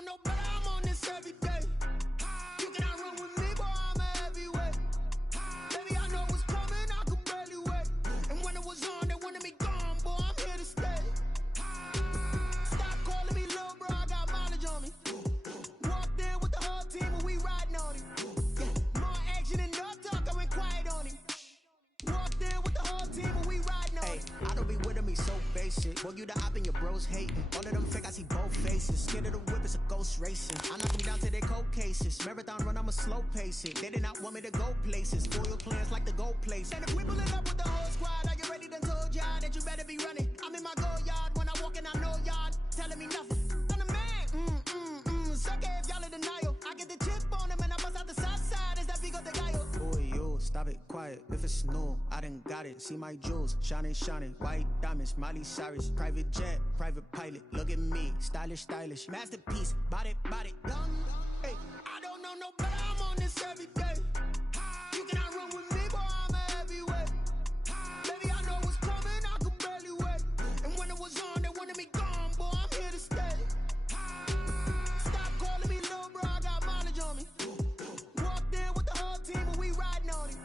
know no better, I'm on this every day. You cannot run with me, boy, I'm a heavyweight. Baby, I know what's coming, I could barely wait. And when it was on, they wanted me gone, boy, I'm here to stay. Stop calling me little bro, I got mileage on me. Walked in with the whole team and we riding on him. Yeah, more action and no talk, I went quiet on him. Walked in with the whole team and we riding on him. I don't be with him, he's so basic. Boy, you the op and your bros hating. All of them fake, I see both faces. Scared of the whip, it's a ghost racing. I knock them down to their cold cases. Marathon run, I'ma slow pace it. They did not want me to go places. Foil plans like the gold place. And if we pull it up with the whole squad, are you ready? Done told y'all that you better be running. I'm in my go yard when I walk in, I know y'all telling me nothing. I'm the man, suck it if y'all in denial. I get the chip on him and I bust out the south side. Is that big of the guy? Boy, yo, stop it, quiet. If it's new, I done got it. See my jewels, shining, shining. White diamonds, Miley Cyrus. Private jet, private pilot. Look at me, stylish, stylish. Masterpiece, body, young. Hey, I don't know no better, I'm on this every day. You cannot run with me, boy, I'm a heavyweight. Baby, I know what's coming, I could barely wait. And when it was on, they wanted me gone, boy, I'm here to stay. Stop calling me little bro, I got mileage on me. Walked in with the whole team and we riding on him.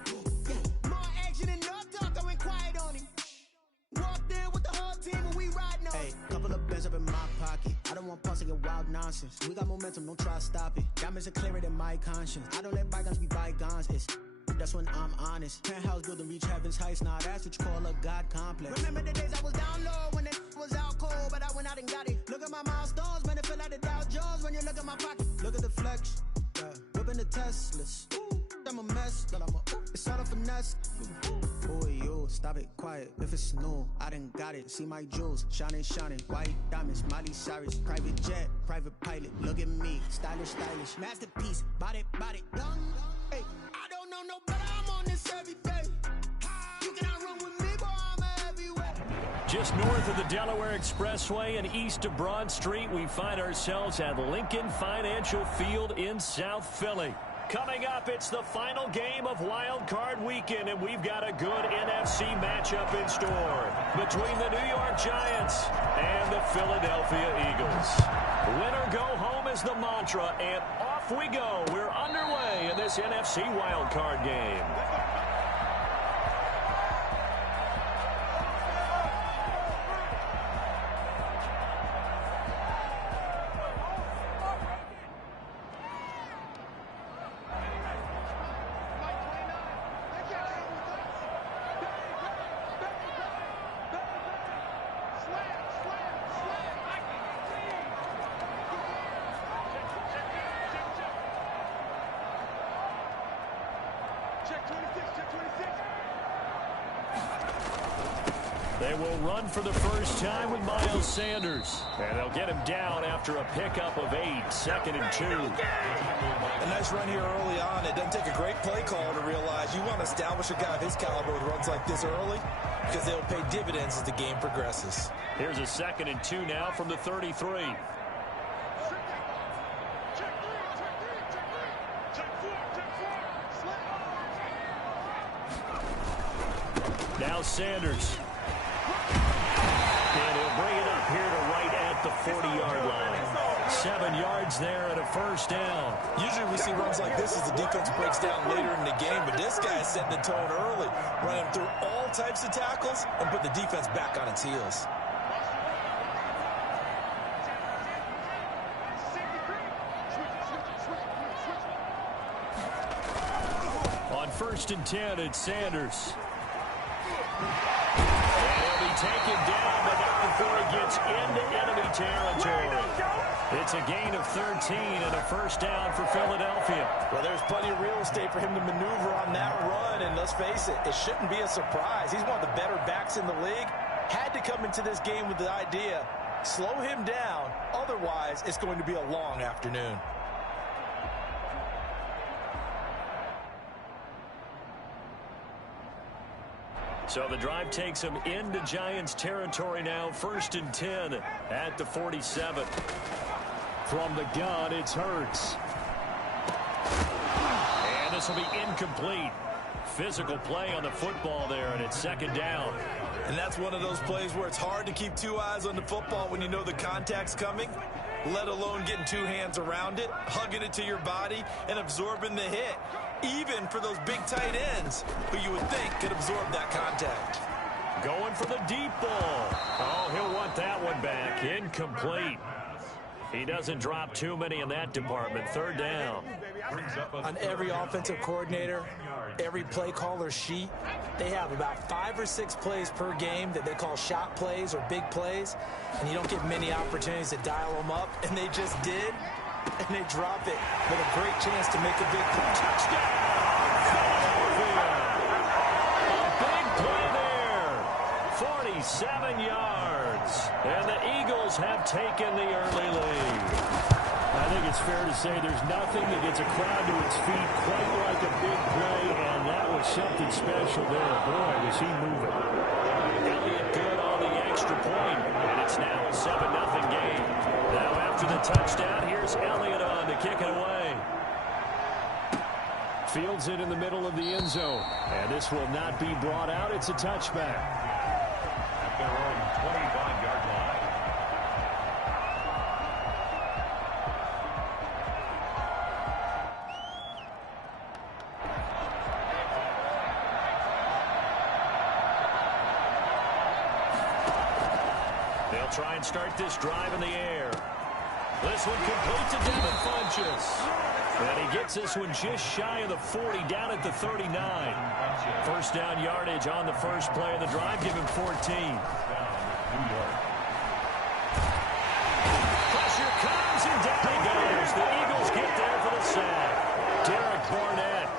Yeah, more action and no talk, I went quiet on him. Walked in with the whole team and we riding on him. Hey, couple of bands up in my pocket. I don't want pause to get wild nonsense. We got momentum, don't try to stop it. Diamonds are clearer than my conscience. I don't let bygones be bygones. That's when I'm honest. Penthouse building, reach heaven's heights. Nah, that's what you call a God complex. Remember the days I was down low when it was out cold, but I went out and got it. Look at my milestones, man, it feel like the Dow Jones when you look at my pocket. Look at the flex, whipping the Teslas. I'm a mess, but it's all a finesse. Boy, yo, stop it, quiet. If it's new, I done got it. See my jewels, shining, shining. White diamonds, Miley Cyrus. Private jet, private pilot. Look at me, stylish, stylish. Masterpiece, body, young. Hey, I don't know no better, I'm on this every day. You cannot run with me, boy, I'm a heavyweight. Just north of the Delaware Expressway and east of Broad Street, we find ourselves at Lincoln Financial Field in South Philly. Coming up, it's the final game of Wildcard Weekend, and we've got a good NFC matchup in store between the New York Giants and the Philadelphia Eagles. Winner go home is the mantra, and off we go. We're underway in this NFC Wildcard game. They will run for the first time with Miles Sanders. And they'll get him down after a pickup of 8, 2nd and 2. A nice run here early on. It doesn't take a great play caller to realize you want to establish a guy of his caliber with runs like this early because they'll pay dividends as the game progresses. Here's a 2nd and 2 now from the 33. Now Sanders. And he'll bring it up here to right at the 40-yard line. 7 yards there and a first down. Usually we see runs like this as the defense breaks down later in the game, but this guy is setting the tone early, running through all types of tackles and put the defense back on its heels. On 1st and 10, it's Sanders. And he'll be taken down, but not before he gets into enemy territory. It's a gain of 13 and a first down for Philadelphia. Well, there's plenty of real estate for him to maneuver on that run, and let's face it, it shouldn't be a surprise. He's one of the better backs in the league. Had to come into this game with the idea, slow him down, otherwise it's going to be a long afternoon. So the drive takes him into Giants territory now. 1st and 10 at the 47. From the gun, it's Hurts. And this will be incomplete. Physical play on the football there, and it's 2nd down. And that's one of those plays where it's hard to keep 2 eyes on the football when you know the contact's coming. let alone getting two hands around it, hugging it to your body, and absorbing the hit, even for those big tight ends who you would think could absorb that contact. Going for the deep ball. Oh, he'll want that one back. Incomplete. He doesn't drop too many in that department. Third down. On every offensive coordinator, every play caller sheet, they have about 5 or 6 plays per game that they call shot plays or big plays, and you don't get many opportunities to dial them up, and they just did, and they drop it with a great chance to make a big play. Touchdown! Philadelphia! A big play there. 47 yards. And the Eagles have taken the early lead. I think it's fair to say there's nothing that gets a crowd to its feet quite like a big play, and that was something special there. Boy, was he moving. Elliott good on the extra point, and it's now a 7-0 game. Now after the touchdown, here's Elliott on to kick it away. Fields it in the middle of the end zone, and this will not be brought out. It's a touchback. At their own 25-yard line. They'll try and start this drive in the air. This one complete to Devin Funchess. And he gets this one just shy of the 40, down at the 39. First down yardage on the first play of the drive. Give him 14. Pressure comes, and down he goes. The Eagles get there for the sack. Derek Barnett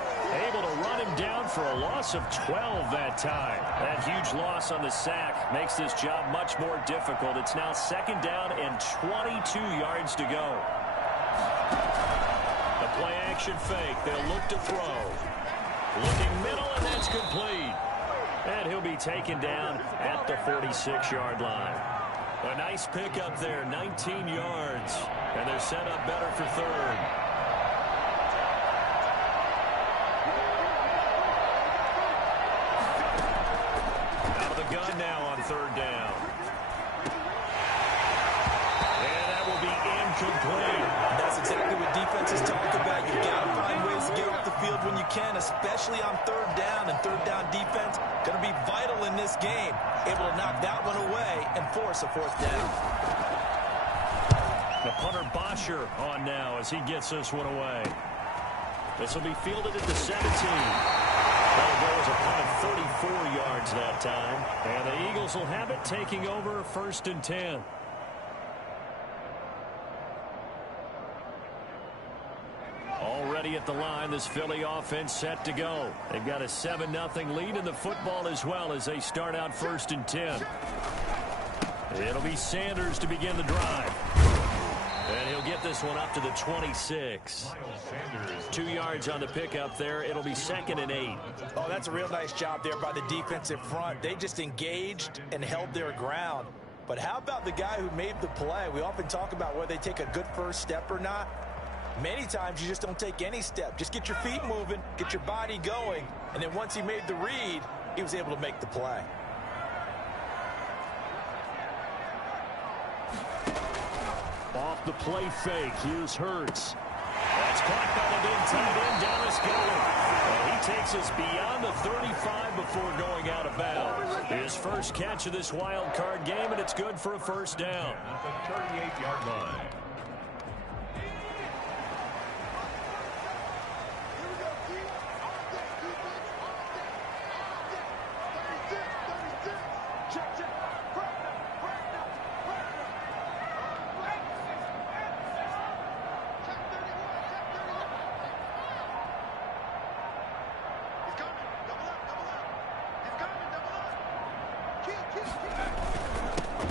able to run him down for a loss of 12 that time. That huge loss on the sack makes this job much more difficult. It's now second down and 22 yards to go. The play action fake. They'll look to throw. Looking middle, and that's complete. And he'll be taken down at the 46-yard line. A nice pickup there, 19 yards. And they're set up better for third. Out of the gun now on third down. And that will be incomplete. That's exactly what defenses talk about. You've got to find ways to get off the field when you can, especially on third down. And third down defense going to be vital in this game. Able to knock that one away and force a fourth down. The punter Bosher on now as he gets this one away. This will be fielded at the 17. That'll go as a punt of 34 yards that time. And the Eagles will have it, taking over first and 10. Already at the line, this Philly offense set to go. They've got a 7-0 lead in the football as well as they start out first and 10. It'll be Sanders to begin the drive. And he'll get this one up to the 26. 2 yards on the pickup there. It'll be second and 8. Oh, that's a real nice job there by the defensive front. They just engaged and held their ground. But how about the guy who made the play? We often talk about whether they take a good first step or not. Many times you just don't take any step. Just get your feet moving, get your body going, and then once he made the read, he was able to make the play. Off the play fake, here's Hurts. That's caught by the big tight end, Dallas Goedert. And he takes us beyond the 35 before going out of bounds. His first catch of this wild card game, and it's good for a first down. At the 38-yard line.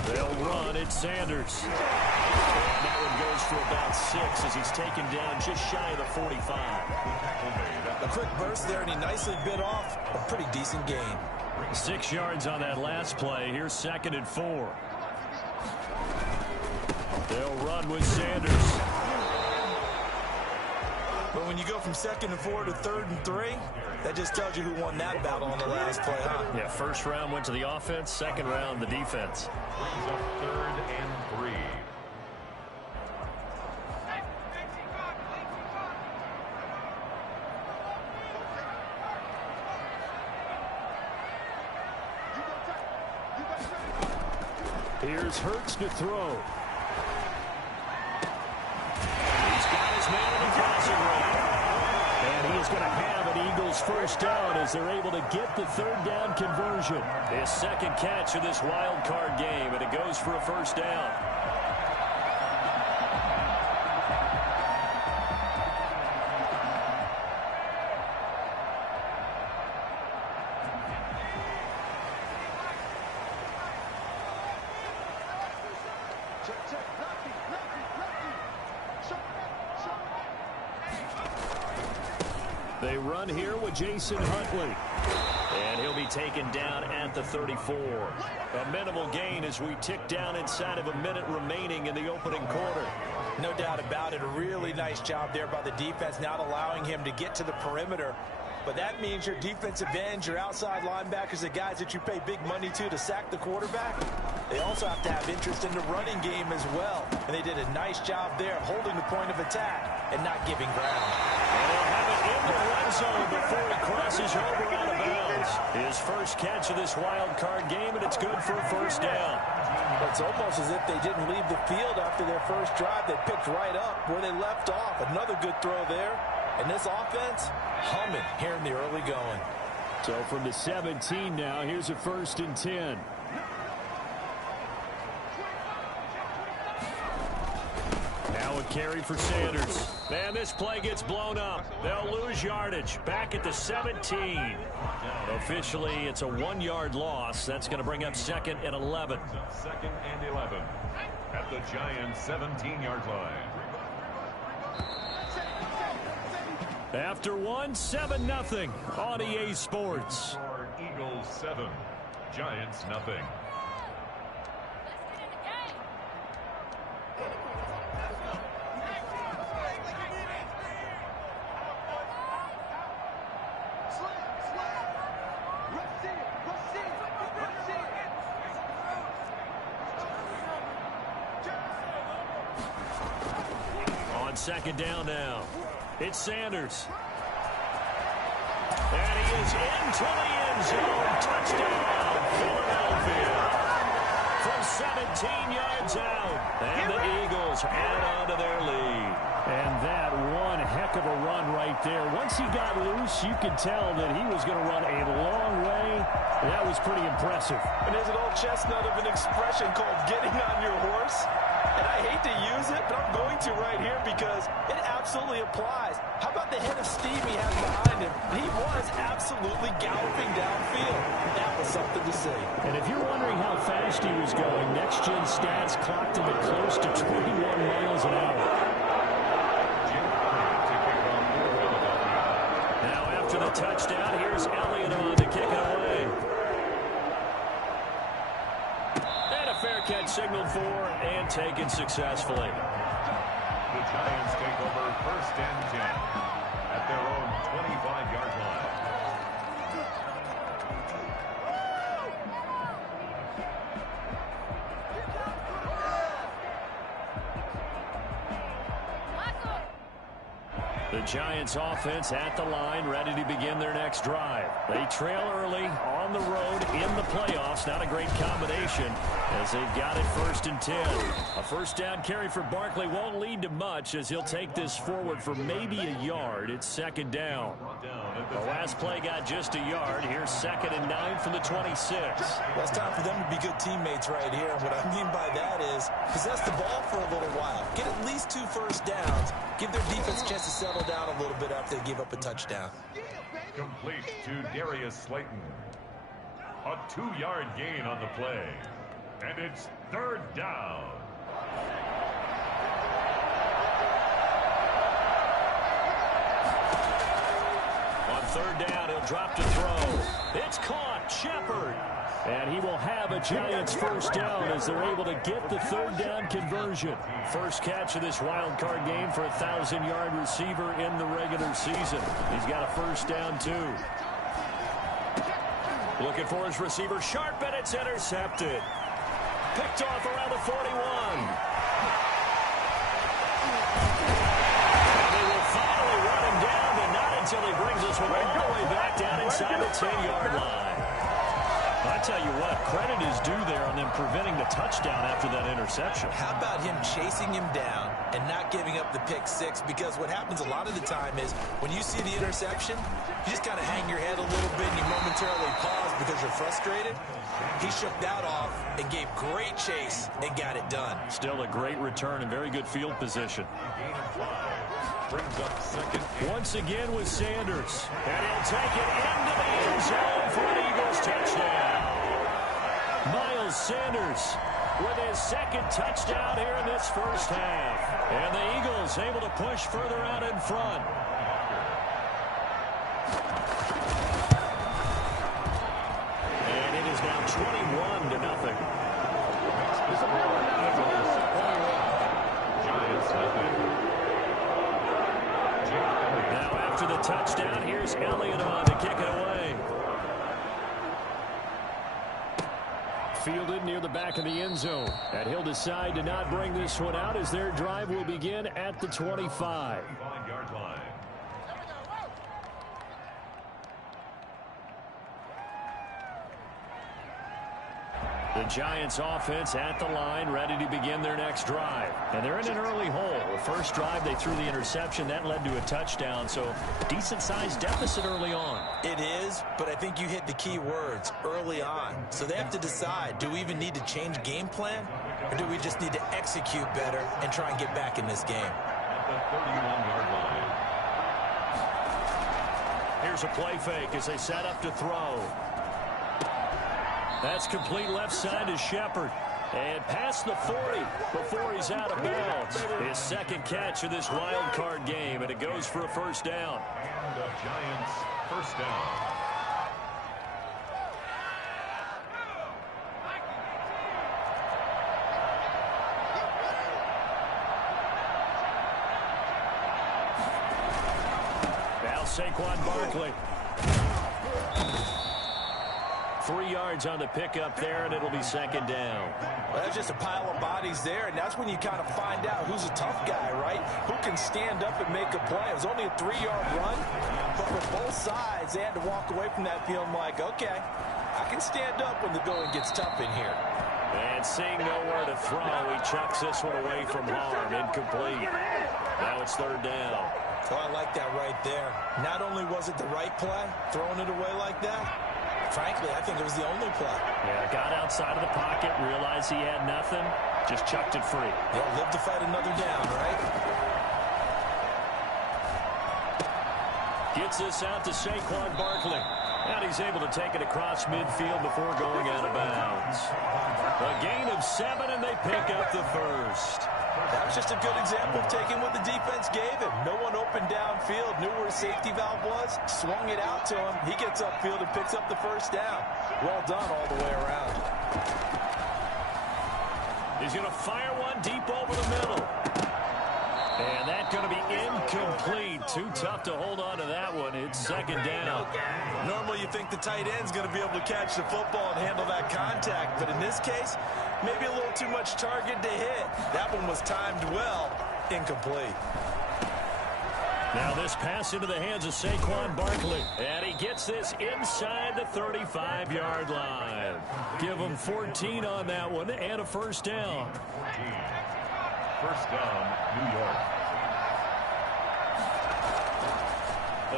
They'll run it, Sanders. And that one goes for about 6 as he's taken down just shy of the 45. A quick burst there, and he nicely bit off a pretty decent gain. 6 yards on that last play. Here's second and 4. They'll run with Sanders. But when you go from second and 4 to third and 3, that just tells you who won that battle on the last play, huh? Yeah, first round went to the offense, second round the defense. Brings up third and 3. Here's Hurts to throw. He's got his man in the crossing route. And he is going to have an Eagles first down as they're able to get the third down conversion. His second catch of this wild card game, and it goes for a first down. They run here with Jason Huntley. And he'll be taken down at the 34. A minimal gain as we tick down inside of a minute remaining in the opening quarter. No doubt about it. A really nice job there by the defense, not allowing him to get to the perimeter. But that means your defensive ends, your outside linebackers, the guys that you pay big money to sack the quarterback, they also have to have interest in the running game as well. And they did a nice job there holding the point of attack and not giving ground. And they'll have it in the red zone before he crosses over out of bounds. His first catch of this wild card game, and it's good for a first down. It's almost as if they didn't leave the field after their first drive. They picked right up where they left off. Another good throw there. And this offense, humming here in the early going. So from the 17 now, here's a 1st and 10. Now a carry for Sanders. Man, this play gets blown up. They'll lose yardage. Back at the 17. Officially, it's a 1-yard loss. That's going to bring up 2nd and 11. 2nd and 11 at the Giants' 17-yard line. After 7-0 on EA Sports. Eagles 7, Giants nothing. On 2nd down now. It's Sanders. And he is into the end zone. Touchdown, Philadelphia. From 17 yards out. And the Eagles add on to their lead. And that one heck of a run right there. Once he got loose, you could tell that he was going to run a long way. That was pretty impressive. And there's an old chestnut of an expression called getting on your horse. And I hate to use it, but I'm going to right here because it absolutely applies. How about the head of steam he has behind him? He was absolutely galloping downfield. That was something to see. And if you're wondering how fast he was going, next-gen stats clocked him at close to 21 miles an hour. Now after the touchdown, here's Elliott on to kick it away. Fair catch signaled for and taken successfully. The Giants take over 1st and 10 at their own 25-yard line. The Giants offense at the line, ready to begin their next drive. They trail early on the road in the playoffs. Not a great combination as they've got it 1st and 10. A first down carry for Barkley won't lead to much as he'll take this forward for maybe a yard. It's 2nd down. The last play got just a yard. Here's 2nd and 9 from the 26. Well, it's time for them to be good teammates right here. And what I mean by that is possess the ball for a little while. Get at least 2 first downs. Give their defense a chance to settle down a little bit after they give up a touchdown. Complete to Darius Slayton. A 2-yard gain on the play. And it's 3rd down. On 3rd down, he'll drop to throw. It's caught. Shepard. And he will have a Giants first down as they're able to get the 3rd down conversion. First catch of this wild card game for a 1,000-yard receiver in the regular season. He's got a first down, too. Looking for his receiver, sharp, and it's intercepted. Picked off around the 41. And they will finally run him down, but not until he brings this one all the way back down inside the 10-yard line. I tell you what, credit is due there on them preventing the touchdown after that interception. How about him chasing him down and not giving up the pick six? Because what happens a lot of the time is when you see the interception, you just kind of hang your head a little bit and you momentarily pause because you're frustrated. He shook that off and gave great chase and got it done. Still a great return and very good field position. Brings up second. Once again with Sanders. And he'll take it into the end zone for an Eagles touchdown. Miles Sanders with his second touchdown here in this first half. And the Eagles able to push further out in front. And it is now 21-0. Giants nothing. Now after the touchdown, here's Elliott on to kick it away. Fielded near the back of the end zone. And he'll decide to not bring this one out as their drive will begin at the 25. 5-yard line. The Giants offense at the line, ready to begin their next drive. And they're in an early hole. The first drive, they threw the interception. That led to a touchdown, so decent-sized deficit early on. It is, but I think you hit the key words, early on. So they have to decide, do we even need to change game plan, or do we just need to execute better and try and get back in this game? At the 31-yard line. Here's a play fake as they set up to throw. That's complete left side to Shepard. And past the 40 before he's out of bounds. His second catch of this wild card game, and it goes for a first down. And the Giants first down. Now Saquon Barkley. 3 yards on the pickup there, and it'll be second down. Well, that's just a pile of bodies there, and that's when you kind of find out who's a tough guy, right? Who can stand up and make a play. It was only a 3-yard run, but for both sides, they had to walk away from that feeling like, okay, I can stand up when the going gets tough in here. And seeing nowhere to throw, he chucks this one away from harm. Incomplete. Now it's third down. So I like that right there. Not only was it the right play, throwing it away like that, frankly, I think it was the only play. Yeah, got outside of the pocket, realized he had nothing, just chucked it free. They'll live to fight another down, right? Gets this out to Saquon Barkley. And he's able to take it across midfield before going out of bounds. A gain of 7, and they pick up the first. That was just a good example of taking what the defense gave him. No one open downfield, knew where his safety valve was, swung it out to him. He gets upfield and picks up the first down. Well done all the way around. He's going to fire one deep over the middle. And that's going to be incomplete. Too tough to hold on to that one. It's second down. Normally you think the tight end's going to be able to catch the football and handle that contact. But in this case, maybe a little too much target to hit. That one was timed well. Incomplete. Now this pass into the hands of Saquon Barkley. And he gets this inside the 35-yard line. Give him 14 on that one and a first down. 14. First down, New York.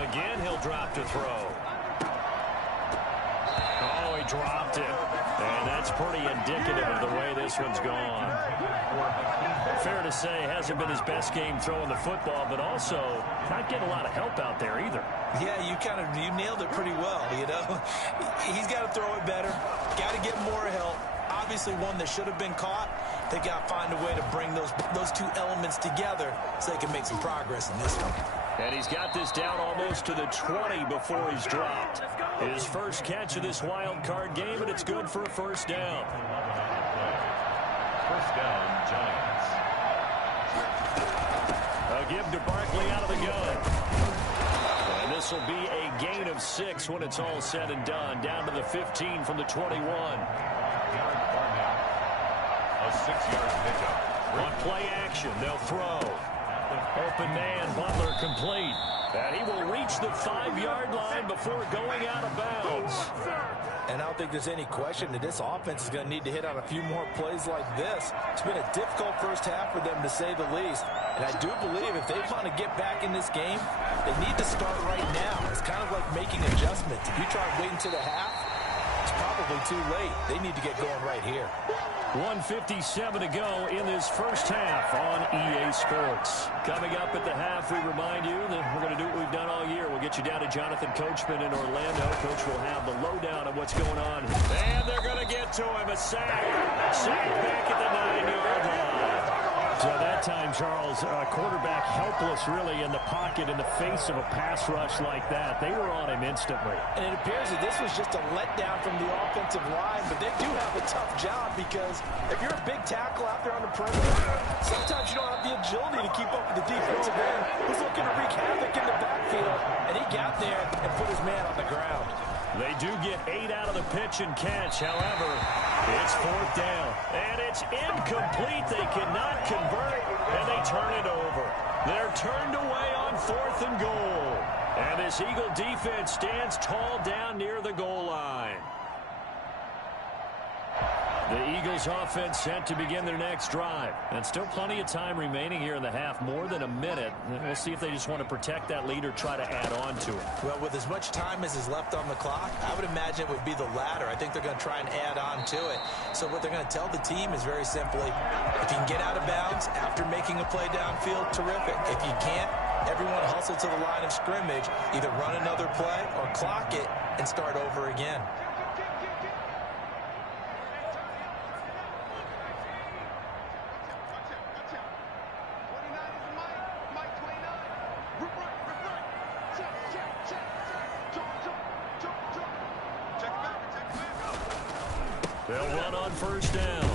Again, he'll drop to throw. Oh, he dropped it. And that's pretty indicative of the way this one's gone. Fair to say, hasn't been his best game throwing the football, but also not getting a lot of help out there either. Yeah, you nailed it pretty well, you know. He's got to throw it better. Got to get more help. Obviously one that should have been caught. They got to find a way to bring those two elements together so they can make some progress in this one. And he's got this down almost to the 20 before he's dropped. His first catch of this wild card game, and it's good for a first down. First down, Giants. A give to Barkley out of the gun. And this will be a gain of 6 when it's all said and done. Down to the 15 from the 21. A 6-yard pickup. On play action, they'll throw. Open man, Butler complete. And he will reach the 5-yard line before going out of bounds. And I don't think there's any question that this offense is going to need to hit on a few more plays like this. It's been a difficult first half for them, to say the least. And I do believe if they want to get back in this game, they need to start right now. It's kind of like making adjustments. If you try waiting to the half, it's probably too late. They need to get going right here. 1:57 to go in this first half on EA Sports. Coming up at the half, we remind you that we're going to do what we've done all year. We'll get you down to Jonathan Coachman in Orlando. Coach will have the lowdown of what's going on. And they're going to get to him. A sack. Sack back at the 9-yard line. So that time, Charles, quarterback helpless really in the pocket in the face of a pass rush like that. They were on him instantly. And it appears that this was just a letdown from the offensive line, but they do have a tough job because if you're a big tackle out there on the perimeter, sometimes you don't have the agility to keep up with the defensive end who's looking to wreak havoc in the backfield, and he got there and put his man on the ground. They do get 8 out of the pitch and catch. However, it's 4th down. And it's incomplete. They cannot convert, and they turn it over. They're turned away on 4th and goal. And this Eagle defense stands tall down near the goal line. The Eagles offense set to begin their next drive. And still plenty of time remaining here in the half, more than a minute. We'll see if they just want to protect that lead or try to add on to it. Well, with as much time as is left on the clock, I would imagine it would be the latter. I think they're going to try and add on to it. So what they're going to tell the team is very simply, if you can get out of bounds after making a play downfield, terrific. If you can't, everyone hustle to the line of scrimmage, either run another play or clock it and start over again. They'll run on first down.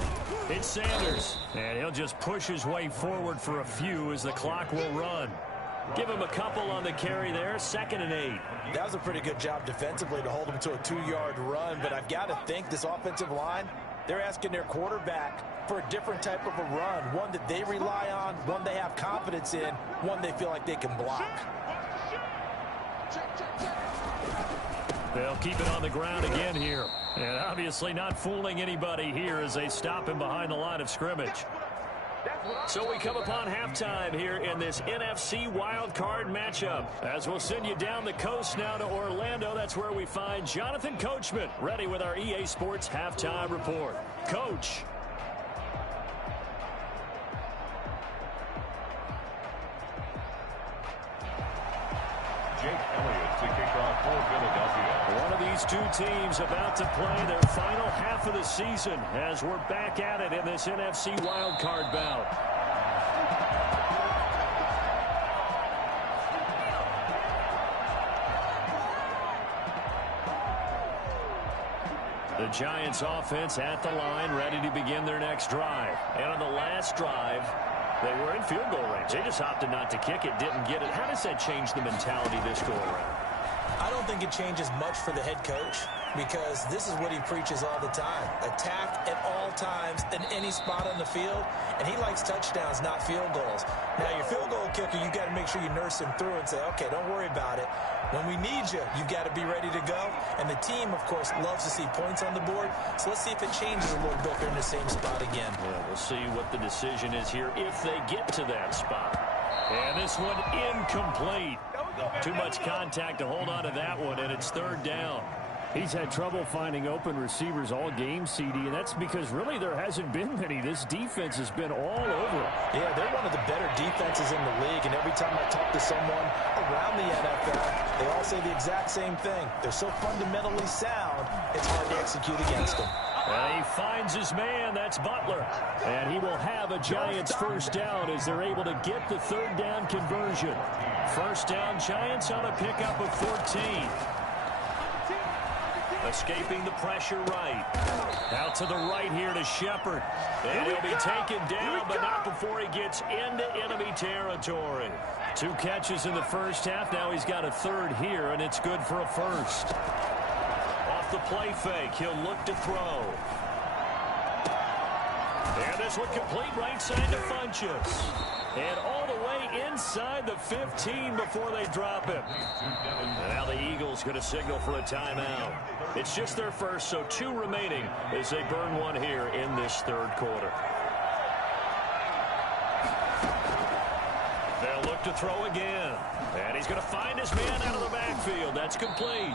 It's Sanders, and he'll just push his way forward for a few as the clock will run. Give him a couple on the carry there, 2nd and 8. That was a pretty good job defensively to hold him to a 2-yard run, but I've got to think this offensive line, they're asking their quarterback for a different type of a run, one that they rely on, one they have confidence in, one they feel like they can block. They'll keep it on the ground again here. And obviously not fooling anybody here as they stop him behind the line of scrimmage. So we come upon halftime here in this NFC Wildcard matchup. As we'll send you down the coast now to Orlando, that's where we find Jonathan Coachman ready with our EA Sports Halftime Report. Coach. Jake Elliott to kick off for Philadelphia. One of these two teams about to play their final half of the season as we're back at it in this NFC wildcard bout. The Giants offense at the line, ready to begin their next drive. And on the last drive, they were in field goal range. They just opted not to kick it, didn't get it. How does that change the mentality this go around? I don't think it changes much for the head coach because this is what he preaches all the time. Attack at all times in any spot on the field, and he likes touchdowns, not field goals. Now, your field goal kicker, you got to make sure you nurse him through and say, okay, don't worry about it. When we need you, you got to be ready to go. And the team, of course, loves to see points on the board. So let's see if it changes a little bit. They're in the same spot again. Yeah, we'll see what the decision is here if they get to that spot. And this one incomplete. Too much contact to hold on to that one, and it's 3rd down. He's had trouble finding open receivers all game, CD, and that's because really there hasn't been many. This defense has been all over him. Yeah, they're one of the better defenses in the league, and every time I talk to someone around the NFL, they all say the exact same thing. They're so fundamentally sound, it's hard to execute against them. And he finds his man. That's Butler. And he will have a Giants first down as they're able to get the 3rd down conversion. First down, Giants on a pickup of 14. Escaping the pressure right. Out to the right here to Shepard. And he'll be taken down, but not before he gets into enemy territory. 2 catches in the first half. Now he's got a 3rd here, and it's good for a first. Off the play fake, he'll look to throw. And this one complete right side to Funchess. And all the way inside the 15 before they drop him. And now the Eagles going to signal for a timeout. It's just their first, so 2 remaining as they burn one here in this third quarter. They'll look to throw again. And he's going to find his man out of the backfield. That's complete.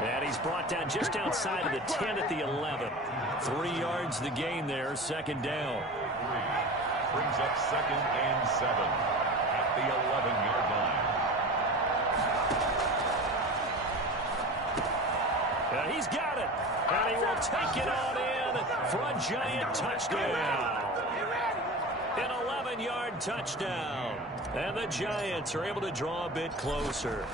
And he's brought down just outside of the 10 at the 11. 3 yards the gain there, second down. Brings up 2nd and 7 at the 11-yard line. And he's got it. And he will take it on in for a giant touchdown. An 11-yard touchdown. And the Giants are able to draw a bit closer.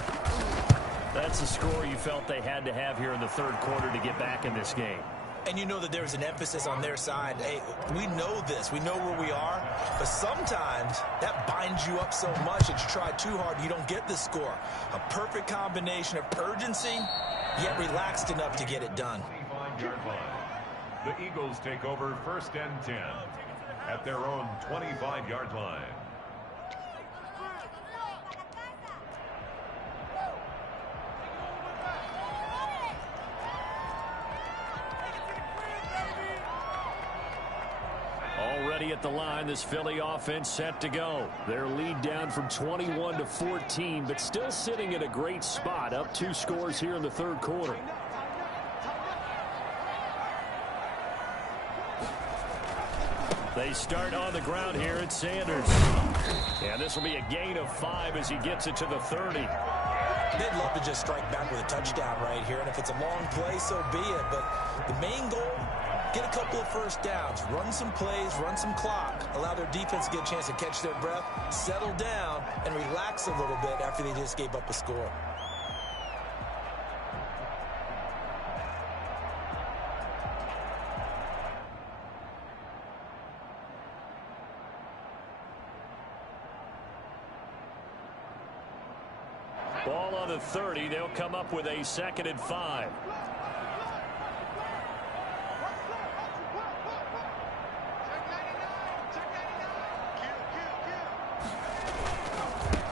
That's the score you felt they had to have here in the third quarter to get back in this game. And you know that there's an emphasis on their side. Hey, we know this. We know where we are. But sometimes that binds you up so much that you try too hard, you don't get the score. A perfect combination of urgency, yet relaxed enough to get it done. 25-yard line. The Eagles take over 1st and 10 at their own 25-yard line. Already at the line, this Philly offense set to go. Their lead down from 21 to 14, but still sitting at a great spot, up 2 scores here in the third quarter. They start on the ground here at Sanders. And this will be a gain of 5 as he gets it to the 30. They'd love to just strike back with a touchdown right here, and if it's a long play, so be it. But the main goal, get a couple of first downs, run some plays, run some clock, allow their defense to get a chance to catch their breath, settle down, and relax a little bit after they just gave up a score. Ball on the 30. They'll come up with a 2nd and 5.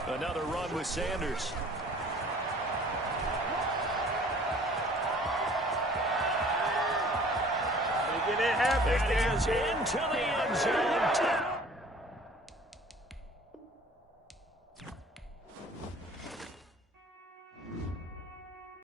Another run with Sanders. Making it happen. That is into the end zone.